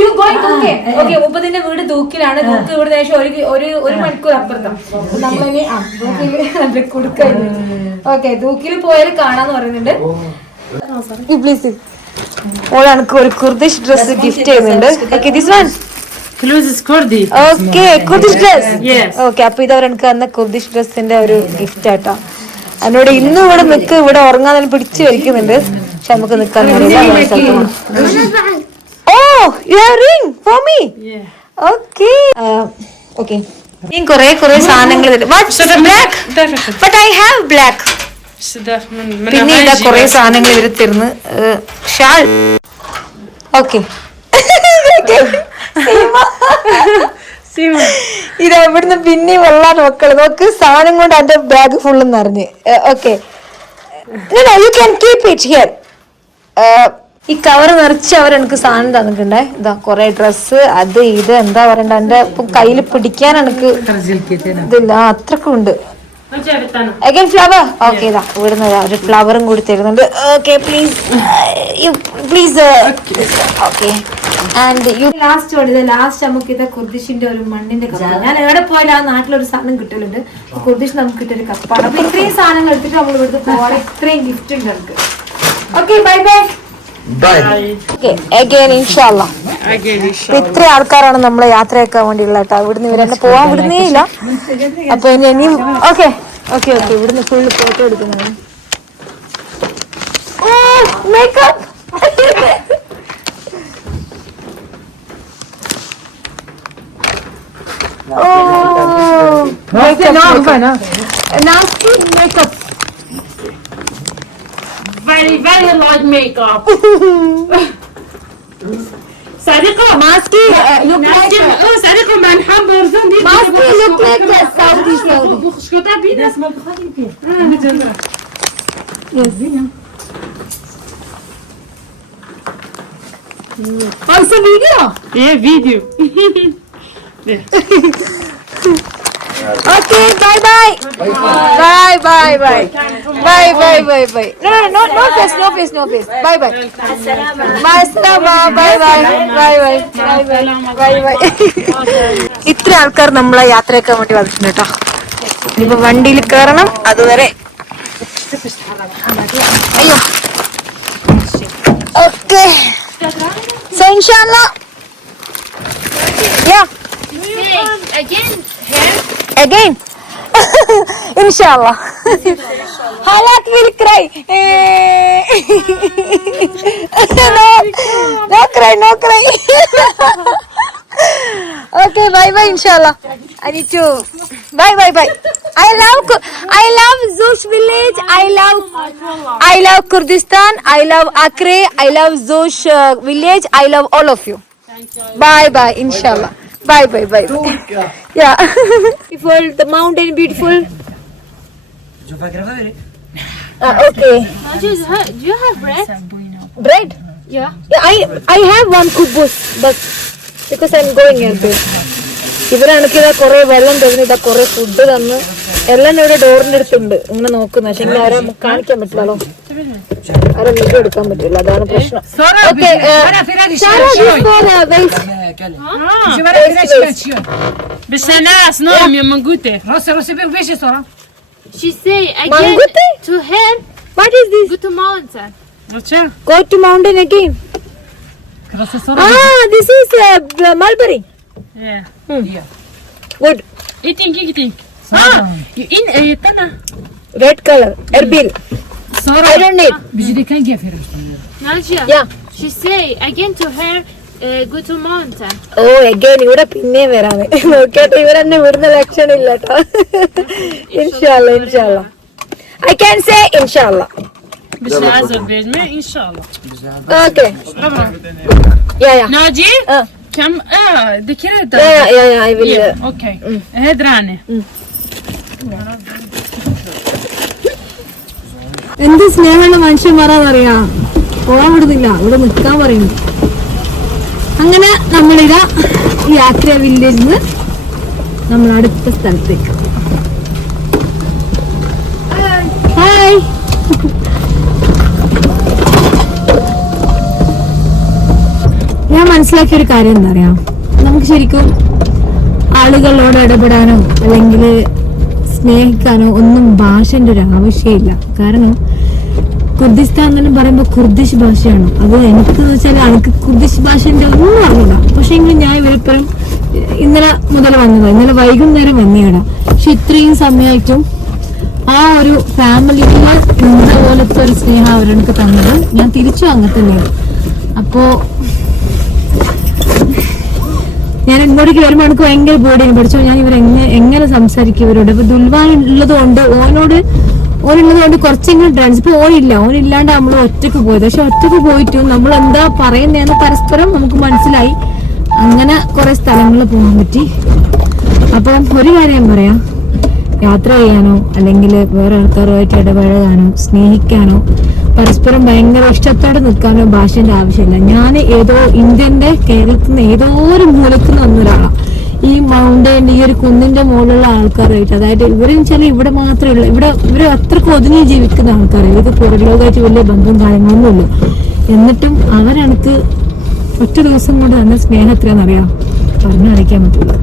You going Duke? Okay, മുപ്പതിന്റെ വീട് ദൂക്കിലാണ്. ദൂക്ക് ഇവിടെ ഏകദേശം ഒരു മണിക്കൂർ അപ്പുറത്താണ്. നമ്മളിനി ദൂക്കിൽ കൊടുക്കാൻ. ഓക്കെ, ദൂക്കിൽ പോയാൽ കാണാന്ന് പറയുന്നുണ്ട്. പ്ലീസ് ഓളാണ് ഒരു കുർദിഷ് ഡ്രസ് ഗിഫ്റ്റ് ചെയ്യുന്നുണ്ട്. Okay, this one okay Kurdish dress. Okay, അപ്പൊ ഇത് അവർക്ക് അന്ന് കുർദിഷ് ഡ്രസ്സിന്റെ ഒരു ഗിഫ്റ്റ് ആട്ടോ. എന്നോട് ഇന്നും ഇവിടെ നിൽക്ക്, ഇവിടെ ഉറങ്ങാൻ പിടിച്ചു വലിക്കുന്നുണ്ട്. പക്ഷെ നമുക്ക് നിക്കാൻ oh you have ring for me. Okay okay, ഞാൻ കുറെ സാധനങ്ങൾ ബട്ട് ഐ ഹാവ് ബ്ലാക്ക്. പിന്നെ ഇതാ കുറെ സാധനങ്ങൾ ഇവര് തരുന്നു. ഷാൾ. ഓക്കെ, ഇത് എവിടുന്ന് പിന്നെ വെള്ളാണ് മക്കള്. നോക്ക്, സാധനം കൊണ്ട് എന്റെ ബാഗ് ഫുള്ള് നിറഞ്ഞ്. Okay, you can keep it here. ഈ കവർ നിറച്ച് അവർ എനിക്ക് സാധനം തന്നിട്ടുണ്ടേ. ഇതാ കുറെ ഡ്രസ്സ്, അത് ഇത് എന്താ പറയണ്ട, എന്റെ കയ്യിൽ പിടിക്കാൻ എനിക്ക് ഇതില്ല, അത്രക്കും ഉണ്ട്. Again flower. ഓക്കെ, ഇതാ ഇവിടുന്ന് ഒരു ഫ്ലവറും കൂടി തരുന്നുണ്ട്. Okay, please. Okay, and you last ഓടിയത് ലാസ്റ്റ് നമുക്ക് ഇത് കുർദിഷിന്റെ ഒരു മണ്ണിന്റെ കപ്പാണ്. ഞാൻ എവിടെ പോയാലും ആ നാട്ടിലൊരു സാധനം കിട്ടലുണ്ട്. കുർദിഷ് നമുക്ക് കിട്ടിയൊരു കപ്പാണ്. അപ്പൊ ഇത്രയും സാധനങ്ങൾ എടുത്തിട്ട് നമ്മൾ ഇവിടുത്തെ പോവാൻ ഇത്രയും ഗിഫ്റ്റ് ഉണ്ട് നമുക്ക്. Okay, bye bye. Okay, again ഇൻഷാല്ലാ. ഇത്ര ആൾക്കാരാണ് നമ്മളെ യാത്രയാക്കാൻ വേണ്ടിയുള്ള കേട്ടോ. ഇവിടുന്ന് ഇവരെന്നെ പോവാൻ വിടുന്നേ ഇല്ല. അപ്പൊ ഇനിയും ഓക്കെ ഓക്കെ ഓക്കെ, ഇവിടുന്ന് ഫുള്ള് ഫോട്ടോ എടുക്കുന്നതാണ്. Makeup. Nasty makeup. Very light makeup. صديقة Maski look like صديقة مع الحمر زندي Maski look like Saudi. بخشكوتا بينا اسمه بخلي فيه Oh, it's a video. Yeah, video. Okay, bye bye. Bye. No face. Bye bye. ഇത്ര ആൾക്കാർ നമ്മളെ യാത്രയൊക്കെ വേണ്ടി വന്നിട്ടുണ്ട് കേട്ടോ. ഇപ്പൊ വണ്ടിയിൽ കയറണം, അതുവരെ. അയ്യോ. Okay, so inshallah. Yeah. Again. Inshallah. Halak will cry. No cry. Okay, bye inshallah. I need to bye. I love Zush village. I love Kurdistan. I love Akre. I love Zush village. I love all of you. Bye inshallah. Bye. Yeah. Beautiful, the mountain beautiful. Okay. Do you have bread? Bread? Yeah. I have one kubus, but because I'm going here. ഇവരാണെങ്കിൽ കുറെ വെള്ളം തരുന്നു, ഇതാ കുറെ food തന്നു. എല്ലാം ഇവിടെ ഡോറിന്റെ അടുത്തുണ്ട്. ഇങ്ങനെ നോക്കുന്ന, പക്ഷെ ആരും കാണിക്കാൻ പറ്റില്ലല്ലോ, ആരും വീഡിയോ എടുക്കാൻ പറ്റില്ല, അതാണ് പ്രശ്നം. She say again Mangute? to him. What is this? Go to mountain. Go to mountain again. This is mulberry. Yeah. Good. Eating. You in Tana. Red color. Erbil. I don't need. Nadia. Yeah. She say again to her, go to mountain. Oh, again ഇവിടെ പിന്നെ വരാണ്. നോക്കട്ടെ ഇവരെന്നെ വിടുന്ന ലക്ഷണമില്ല കേട്ടോ. ഇൻഷാല്ലാ. I can say inshallah. inshallah. Okay. Yeah. Nadia. كم ذكرت. Yeah, I will. اوكي هدراني. എന്ത് സ്നേഹമുള്ള മനുഷ്യന്മാരാന്നറിയാ. പോകാൻ വിടുന്നില്ല, ഇവിടെ നിൽക്കാൻ പറയുന്നു. അങ്ങനെ നമ്മളിതാ യാത്ര വില്ലേജിൽ നിന്ന് നമ്മൾ അടുത്ത സ്ഥലത്തേക്ക്. ഹായ്. ഞാൻ മനസ്സിലാക്കിയ ഒരു കാര്യം എന്താ പറയാ, നമുക്ക് ശരിക്കും ആളുകളോട് ഇടപെടാനോ അല്ലെങ്കിൽ സ്നേഹിക്കാനോ ഒന്നും ഭാഷന്റെ ഒരു ആവശ്യമില്ല. കാരണം കുർദിസ്ഥാൻ എന്നെല്ലാം പറയുമ്പോൾ കുർദിഷ് ഭാഷയാണ്. അത് എനിക്ക് വെച്ചാൽ എനിക്ക് കുർദിഷ് ഭാഷന്റെ ഒന്നും അറിയില്ല. പക്ഷെ എങ്കിലും ഞാൻ ഇവരെപ്പോഴും ഇന്നലെ മുതൽ വന്നതാണ്, ഇന്നലെ വൈകുന്നേരം വന്നിടാം. പക്ഷെ ഇത്രയും സമയമായിട്ടും ആ ഒരു ഫാമിലിയില് ഇന്ന പോലത്തെ ഒരു സ്നേഹം അവരെനിക്ക് തന്നത് ഞാൻ തിരിച്ചു അങ്ങനെ തന്നെയാണ്. അപ്പോ ഞാൻ ഇങ്ങോട്ടേക്ക് വരുമ്പോൾ എനിക്ക് ഭയങ്കര പേടിയാണ്. പഠിച്ചോ ഞാൻ എങ്ങനെ സംസാരിക്കും ഇവരോട്. ഇപ്പൊ ദുൽവാൻ ഉള്ളത് കൊണ്ട് ഓനുള്ളത് കൊണ്ട് കുറച്ചെങ്കിലും ട്രാൻസ്. ഇപ്പൊ ഓനില്ലാണ്ട് നമ്മൾ ഒറ്റക്ക് പോയത്. പക്ഷെ ഒറ്റക്ക് പോയിട്ടും നമ്മൾ എന്താ പറയുന്നതെന്ന് പരസ്പരം നമുക്ക് മനസ്സിലായി. അങ്ങനെ കുറെ സ്ഥലങ്ങളിൽ പോകാൻ പറ്റി. അപ്പം ഒരു കാര്യം പറയാം, യാത്ര ചെയ്യാനോ അല്ലെങ്കിൽ വേറെ ആൾക്കാരുമായിട്ട് ഇടപഴകാനോ സ്നേഹിക്കാനോ പരസ്പരം ഭയങ്കര ഇഷ്ടത്തോടെ നിൽക്കാനോ ഭാഷന്റെ ആവശ്യമില്ല. ഞാൻ ഏതോ ഇന്ത്യന്റെ കേരളത്തിൽ നിന്ന് ഏതോ ഒരു മൂലത്തിൽ നിന്ന് വന്നൊരാളാണ്. ഈ മൗണ്ടൈൻ്റെ ഈ ഒരു കുന്നിന്റെ മുകളിലുള്ള ആൾക്കാരായിട്ട്, അതായത് ഇവരെന്ന് വെച്ചാൽ ഇവിടെ മാത്രമേ ഉള്ളൂ. ഇവര് അത്രക്ക് ഒതുങ്ങി ജീവിക്കുന്ന ആൾക്കാർ. ഇവർക്ക് പുറലോകമായിട്ട് വലിയ ബന്ധവും കാര്യങ്ങളൊന്നും ഇല്ല. എന്നിട്ടും അവരെനിക്ക് ഒറ്റ ദിവസം കൊണ്ട് തന്നെ സ്നേഹം എത്രയാണെന്നറിയാം, പറഞ്ഞു കാണിക്കാൻ പറ്റില്ല.